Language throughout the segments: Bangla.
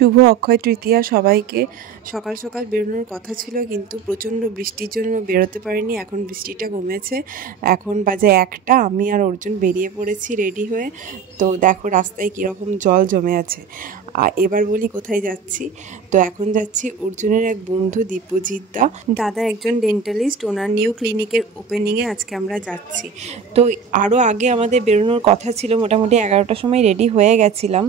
শুভ অক্ষয় তৃতীয়া সবাইকে। সকাল সকাল বেরোনোর কথা ছিল, কিন্তু প্রচণ্ড বৃষ্টির জন্য বেরোতে পারিনি। এখন বৃষ্টিটা কমেছে, এখন বাজে 1টা। আমি আর অর্জুন বেরিয়ে পড়েছি রেডি হয়ে। তো দেখো রাস্তায় কীরকম জল জমে আছে। এবার বলি কোথায় যাচ্ছি। তো এখন যাচ্ছি অর্জুনের এক বন্ধু দিব্যজিৎ দা, দাদা একজন ডেন্টালিস্ট, ওনার নিউ ক্লিনিকের ওপেনিংয়ে আজকে আমরা যাচ্ছি। তো আরও আগে আমাদের বেরোনোর কথা ছিল, মোটামুটি 11টার সময় রেডি হয়ে গেছিলাম,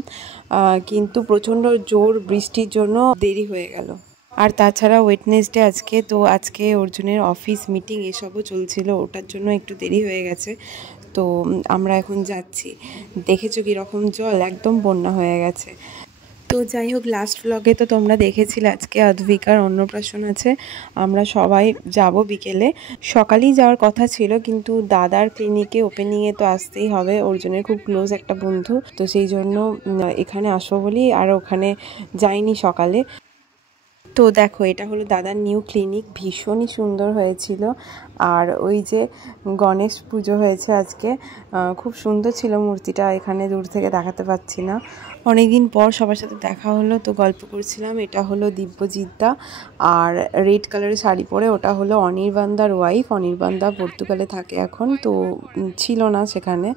কিন্তু প্রচণ্ড জোর বৃষ্টির জন্য দেরি হয়ে গেল। আর তাছাড়া ওয়েডনেসডে আজকে, তো আজকে অর্জুনের অফিস মিটিং এসবও চলছিল, ওটার জন্য একটু দেরি হয়ে গেছে। তো আমরা এখন যাচ্ছি। দেখেছো কীরকম জল, একদম বন্যা হয়ে গেছে। তো যাই হোক, লাস্ট ব্লগে তো তোমরা দেখেছিলে আজকে অদ্বিকার অন্নপ্রাশন আছে। আমরা সবাই যাব বিকেলে। সকালেই যাওয়ার কথা ছিল, কিন্তু দাদার ক্লিনিকে ওপেনিংয়ে তো আসতেই হবে, অর্জুনের খুব ক্লোজ একটা বন্ধু, তো সেই জন্য এখানে আসবো বলি আর ওখানে যাইনি সকালে। তো দেখো, এটা হলো দাদার নিউ ক্লিনিক, ভীষণই সুন্দর হয়েছিল। আর ওই যে গণেশ পুজো হয়েছে আজকে, খুব সুন্দর ছিল মূর্তিটা, এখানে দূর থেকে দেখাতে পাচ্ছি না। অনেকদিন পর সবার সাথে দেখা হলো, তো গল্প করছিলাম। এটা হলো দিব্যজিৎ দা, আর রেড কালারের শাড়ি পরে ওটা হলো অনির্বাণদার ওয়াইফ। অনির্বাণদা পর্তুগালে থাকে এখন, তো ছিল না সেখানে।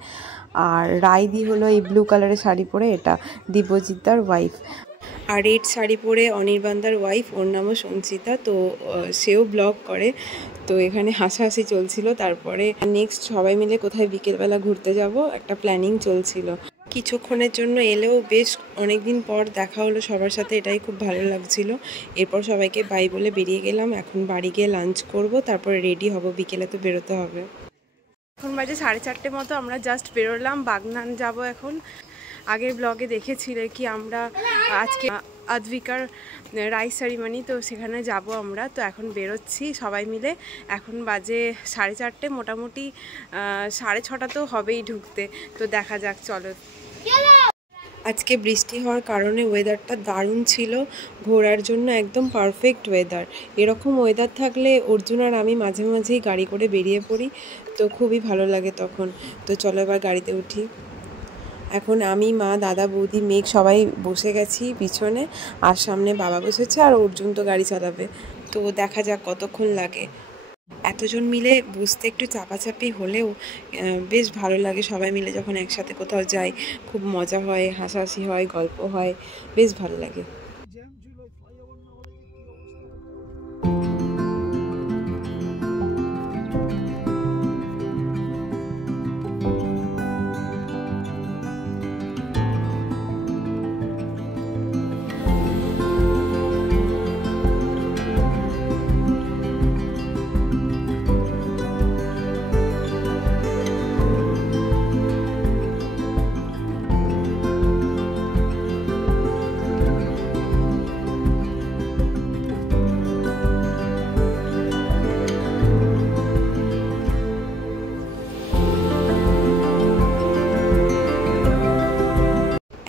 আর রায়দি হলো এই ব্লু কালারের শাড়ি পরে, এটা দিব্যজিৎ দার ওয়াইফ। আর রেড শাড়ি পরে অনির্বাণদার ওয়াইফ, ওর নামও সঞ্চিতা, তো সেও ব্লগ করে। তো এখানে হাসাহাসি চলছিল। তারপরে নেক্সট সবাই মিলে কোথায় বিকেলবেলা ঘুরতে যাব একটা প্ল্যানিং চলছিল। কিছুক্ষণের জন্য এলেও বেশ অনেকদিন পর দেখা হলো সবার সাথে, এটাই খুব ভালো লাগছিল। এরপর সবাইকে বাই বলে বেরিয়ে গেলাম। এখন বাড়ি গিয়ে লাঞ্চ করব, তারপরে রেডি হব, বিকেলে তো বেরোতে হবে। এখন বাজে 4:30 মতো, আমরা জাস্ট বেরোলাম, বাগনান যাব এখন। আগের ব্লগে দেখেছিলে কি আমরা আজকে অদ্বিকার রাইস সেরিমনি, তো সেখানে যাব আমরা। তো এখন বেরোচ্ছি সবাই মিলে। এখন বাজে 4:30, মোটামুটি 6:30 তো হবেই ঢুকতে। তো দেখা যাক, চলো। আজকে বৃষ্টি হওয়ার কারণে ওয়েদারটা দারুণ ছিল, ঘোরার জন্য একদম পারফেক্ট ওয়েদার। এরকম ওয়েদার থাকলে অর্জুন আর আমি মাঝে মাঝেই গাড়ি করে বেরিয়ে পড়ি, তো খুবই ভালো লাগে তখন। তো চলো এবার গাড়িতে উঠি। এখন আমি, মা, দাদা, বৌদি, মেঘ সবাই বসে গেছি পিছনে, আর সামনে বাবা বসেছে, আর অর্জুন তো গাড়ি চালাবে। তো দেখা যাক কতক্ষণ লাগে। এতজন মিলে বসতে একটু চাপাচাপি হলেও বেশ ভালো লাগে। সবাই মিলে যখন একসাথে কোথাও যাই, খুব মজা হয়, হাসাহাসি হয়, গল্প হয়, বেশ ভালো লাগে।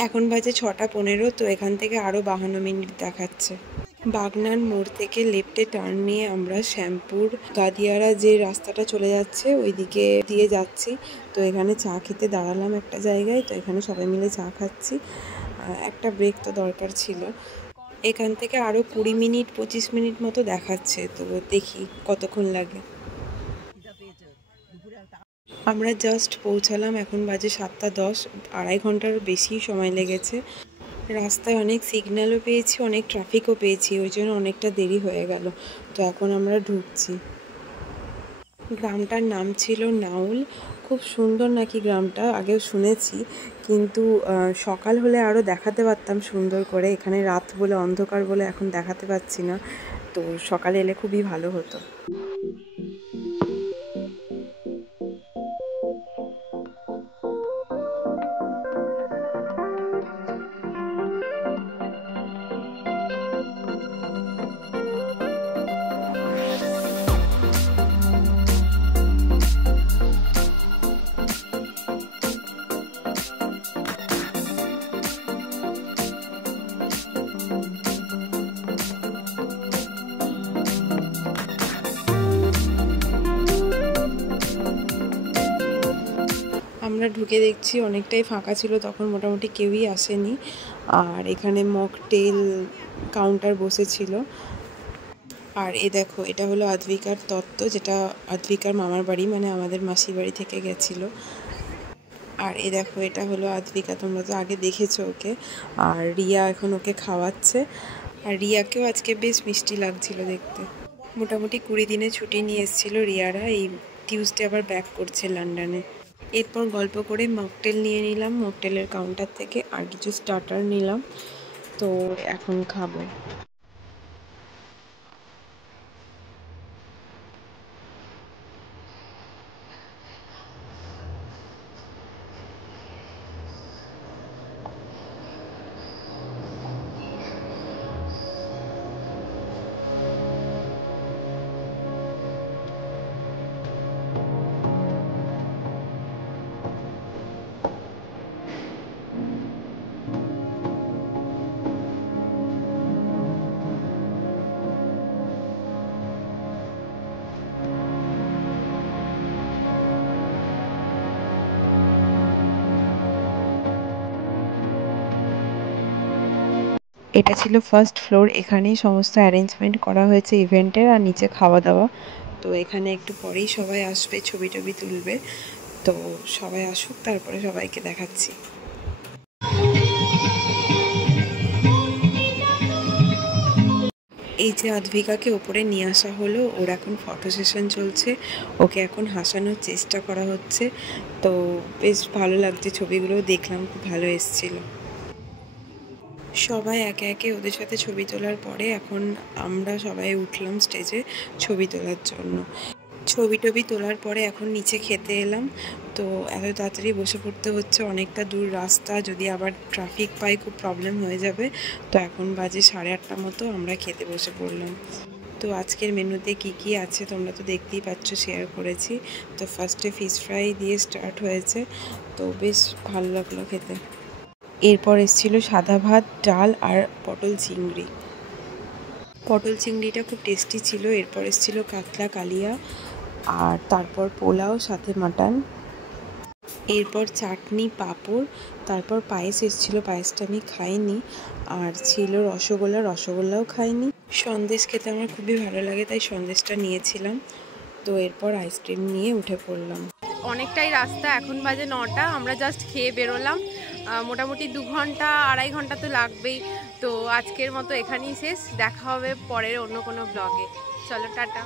এখন বাজে 6:15, তো এখান থেকে আরও 52 মিনিট দেখাচ্ছে। বাগনান মোড় থেকে লেফটে টার্ন নিয়ে আমরা শ্যামপুর গাদিয়ারা যে রাস্তাটা চলে যাচ্ছে ওই দিকে দিয়ে যাচ্ছি। তো এখানে চা খেতে দাঁড়ালাম একটা জায়গায়, তো এখানে সবাই মিলে চা খাচ্ছি। একটা ব্রেক তো দরকার ছিল। এখান থেকে আরও 20 মিনিট 25 মিনিট মতো দেখাচ্ছে, তো দেখি কতক্ষণ লাগে। আমরা জাস্ট পৌঁছালাম, এখন বাজে 7:10, 2.5 ঘন্টারও বেশি সময় লেগেছে। রাস্তায় অনেক সিগন্যালও পেয়েছি, অনেক ট্রাফিকও পেয়েছি, ওই জন্য অনেকটা দেরি হয়ে গেল। তো এখন আমরা ঢুকছি। গ্রামটার নাম ছিল নাউল। খুব সুন্দর নাকি গ্রামটা, আগেও শুনেছি, কিন্তু সকাল হলে আরও দেখাতে পারতাম সুন্দর করে। এখানে রাত বলে, অন্ধকার বলে এখন দেখাতে পাচ্ছি না, তো সকালে এলে খুবই ভালো হতো। আমরা ঢুকে দেখছি অনেকটাই ফাঁকা ছিল, তখন মোটামুটি কেউই আসেনি। আর এখানে মকটেল কাউন্টার বসেছিল। আর এ দেখো, এটা হলো আদ্বিকার তত্ত্ব, যেটা আদ্বিকার মামার বাড়ি, মানে আমাদের মাসির বাড়ি থেকে গেছিলো। আর এ দেখো, এটা হলো আদ্বিকা, তোমরা তো আগে দেখেছো ওকে। আর রিয়া এখন ওকে খাওয়াচ্ছে। আর রিয়াকেও আজকে বেশ মিষ্টি লাগছিল দেখতে। মোটামুটি 20 দিনে ছুটি নিয়ে এসেছিলো রিয়ারা, এই টিউসডে আবার ব্যাক করছে লন্ডনে। এরপর গল্প করে মকটেল নিয়ে নিলাম মকটেলের কাউন্টার থেকে, আর কিছু স্টার্টার নিলাম, তো এখন খাবো। এটা ছিল ফার্স্ট ফ্লোর, এখানেই সমস্ত অ্যারেঞ্জমেন্ট করা হয়েছে ইভেন্টের, আর নিচে খাওয়া দাওয়া। তো এখানে একটু পরেই সবাই আসবে, ছবি টবি তুলবে, তো সবাই আসুক তারপরে সবাইকে দেখাচ্ছি। এই যে আদ্বিকাকে ওপরে নিয়ে আসা হলো, ওর এখন ফটো সেশন চলছে, ওকে এখন হাসানোর চেষ্টা করা হচ্ছে। তো বেশ ভালো লাগছে, ছবিগুলো দেখলাম, খুব ভালো এসেছিলো। সবাই একে একে ওদের সাথে ছবি তোলার পরে এখন আমরা সবাই উঠলাম স্টেজে ছবি তোলার জন্য। ছবি টবি তোলার পরে এখন নিচে খেতে এলাম। তো এত তাড়াতাড়ি বসে পড়তে হচ্ছে, অনেকটা দূর রাস্তা, যদি আবার ট্রাফিক পাই খুব প্রবলেম হয়ে যাবে। তো এখন বাজে 8:30 মতো, আমরা খেতে বসে পড়লাম। তো আজকের মেনুতে কি কি আছে তোমরা তো দেখতেই পাচ্ছ, শেয়ার করেছি। তো ফার্স্টে ফিশ ফ্রাই দিয়ে স্টার্ট হয়েছে, তো বেশ ভালো লাগলো খেতে। এরপর এসেছিল সাদা ভাত, ডাল আর পটল চিংড়ি। পটল চিংড়িটা খুব টেস্টি ছিল। এরপর এসেছিল কাতলা কালিয়া, আর তারপর পোলাও সাথে মাটন। এরপর চাটনি, পাঁপড়, তারপর পায়েস এসেছিলো, পায়েসটা আমি খাইনি। আর ছিল রসগোল্লা, রসগোল্লাও খাইনি। সন্দেশ খেতে আমার খুবই ভালো লাগে, তাই সন্দেশটা নিয়েছিলাম। তো এরপর আইসক্রিম নিয়ে উঠে পড়লাম। অনেকটাই রাস্তা, এখন বাজে 9টা, আমরা জাস্ট খেয়ে বেরোলাম। মোটামুটি 2 ঘন্টা 2.5 ঘন্টা তো লাগবেই। তো আজকের মতো এখানেই শেষ, দেখা হবে পরের অন্য কোনো ব্লগে। চলো, টাটা।